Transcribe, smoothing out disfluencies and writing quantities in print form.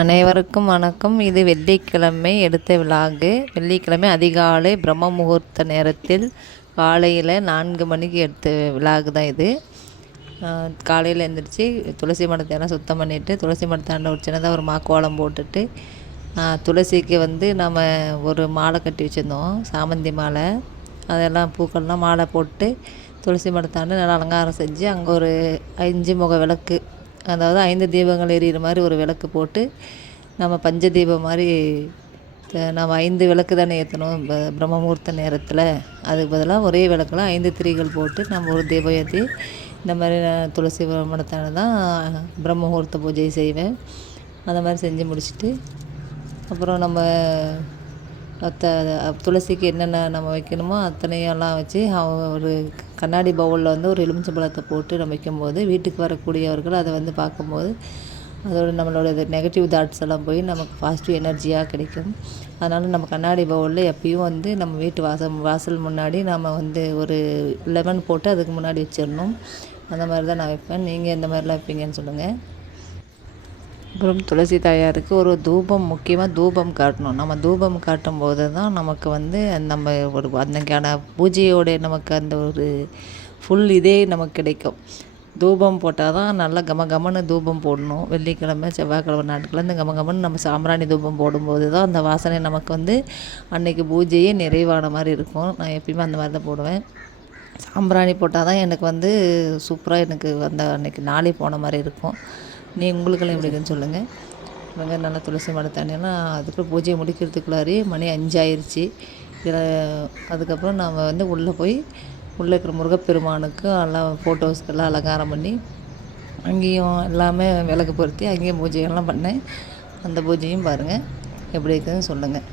அனைவருக்கும் வணக்கம். இது வெள்ளிக்கிழமை எடுத்த விலாகு. வெள்ளிக்கிழமை அதிகாலை பிரம்ம முகூர்த்த நேரத்தில் காலையில் 4 மணிக்கு எடுத்த விலாகு தான் இது. காலையில் எழுந்திரிச்சு துளசி மடத்தையெல்லாம் சுத்தம் பண்ணிவிட்டு, துளசி மடத்தாண்ட ஒரு சின்னதாக ஒரு மாக்கோலம் போட்டுட்டு, துளசிக்கு நம்ம ஒரு மாலை கட்டி வச்சுருந்தோம், சாமந்தி மாலை. அதெல்லாம் பூக்கள்லாம் மாலை போட்டு துளசி மடத்தாண்டு நல்லா அலங்காரம் செஞ்சு, அங்கே ஒரு 5 முக விளக்கு, அதாவது 5 தீபங்கள் எரியிற மாதிரி ஒரு விளக்கு போட்டு, நம்ம பஞ்ச தீபம் மாதிரி நம்ம 5 விளக்கு தானே ஏற்றணும் பிரம்ம முகூர்த்த நேரத்தில். அதுக்கு பதிலாக ஒரே விளக்கில் 5 திரிகள் போட்டு நம்ம ஒரு தீபம் ஏற்றி, இந்த மாதிரி துளசி மடத்தான தான் பிரம்ம முகூர்த்த பூஜை செய்வேன். அந்த மாதிரி செஞ்சு முடிச்சுட்டு, அப்புறம் நம்ம துளசிக்கு என்னென்ன நம்ம வைக்கணுமோ அத்தனையெல்லாம் வச்சு, ஒரு கண்ணாடி பவுலில் ஒரு எலுமிச்சம்பழத்தை போட்டு நம்ம வைக்கும்போது, வீட்டுக்கு வரக்கூடியவர்கள் அதை பார்க்கும்போது அதோட நம்மளோட நெகட்டிவ் தாட்ஸ் எல்லாம் போய் நமக்கு பாசிட்டிவ் எனர்ஜியாக கிடைக்கும். அதனால் நம்ம கண்ணாடி பவுலில் எப்பயும் நம்ம வீட்டு வாசல் முன்னாடி நம்ம ஒரு லெமன் போட்டு அதுக்கு முன்னாடி வச்சிடணும். அந்த மாதிரி தான் நான் வைப்பேன். நீங்கள் எந்த மாதிரிலாம் வைப்பீங்கன்னு சொல்லுங்கள். அப்புறம் துளசி தாயாருக்கு ஒரு தூபம், முக்கியமாக தூபம் காட்டணும். நம்ம தூபம் காட்டும்போது தான் நமக்கு நம்ம ஒரு அன்றைக்கான பூஜையோடைய நமக்கு அந்த ஒரு ஃபுல் இதே நமக்கு கிடைக்கும். தூபம் போட்டால் தான் நல்லா கமன்னு தூபம் போடணும். வெள்ளிக்கிழமை, செவ்வாய்க்கிழமை நாட்களில் இந்த கமன்னு நம்ம சாம்பிராணி தூபம் போடும்போது தான் அந்த வாசனை நமக்கு அன்றைக்கி பூஜையே நிறைவான மாதிரி இருக்கும். நான் எப்பயுமே அந்த மாதிரி தான் போடுவேன். சாம்பிராணி போட்டால் தான் எனக்கு சூப்பராக எனக்கு அன்றைக்கி நாளே போன மாதிரி இருக்கும். உங்களுக்கெல்லாம் எப்படி இருக்குன்னு சொல்லுங்கள். நல்லா துளசி மடை தண்ணியெல்லாம் அதுக்கு பூஜையை முடிக்கிறதுக்குள்ளாரே மணி 5 ஆயிடுச்சு. அதுக்கப்புறம் நாம் உள்ளே இருக்கிற முருகப்பெருமானுக்கு எல்லாம் ஃபோட்டோஸ்க்கெல்லாம் அலங்காரம் பண்ணி, அங்கேயும் எல்லாமே விளக்கு பொருத்தி அங்கேயும் பூஜையெல்லாம் பண்ணேன். அந்த பூஜையும் பாருங்கள் எப்படி இருக்குதுன்னு சொல்லுங்கள்.